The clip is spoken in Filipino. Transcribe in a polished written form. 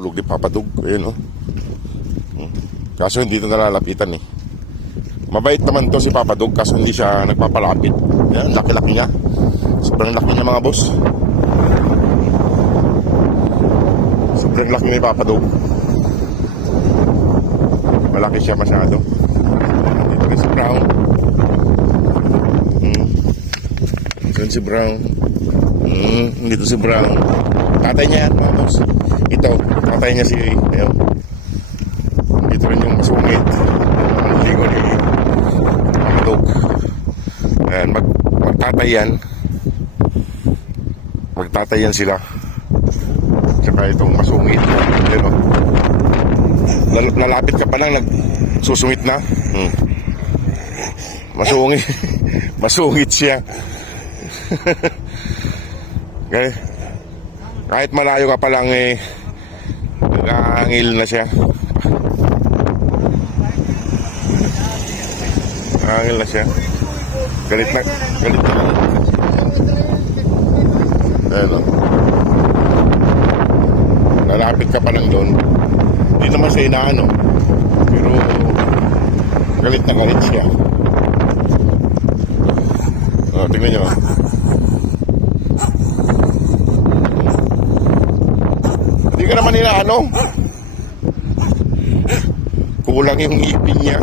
Tulog ni Papa Dog. Ayun, oh. Kaso hindi ito nalalapitan eh. Mabait naman to si Papa Dog, kaso hindi siya nagpapalapit. Ayan, laki-laki niya. Sobrang laki niya mga boss. Sobrang laki ni Papa Dog. Malaki siya masyado. Dito rin si Brown. Dito si Brown. Dito si Brown. Tatay niya yan mga boss. Ito, tatay niya si ayun. Dito rin yung masungit. Ang ligo ni Papa Dog. Ayan, magtatay yan. Magtatay yan sila. Tsaka itong masungit. Ayan, oh. Lalapit ka pa lang, nagsusungit na. Masungit. Masungit siya. Okay. Kahit malayo ka pa lang eh, nag-aangil na siya. Nag-aangil na siya. Galit na. Galit na. Ayan, oh. Lalapit ka pa lang doon. Hindi naman siya inaano. Pero galit na galit siya. Oh, tingnan nyo. Hindi ka naman inaano. Kulang yung ngipin niya.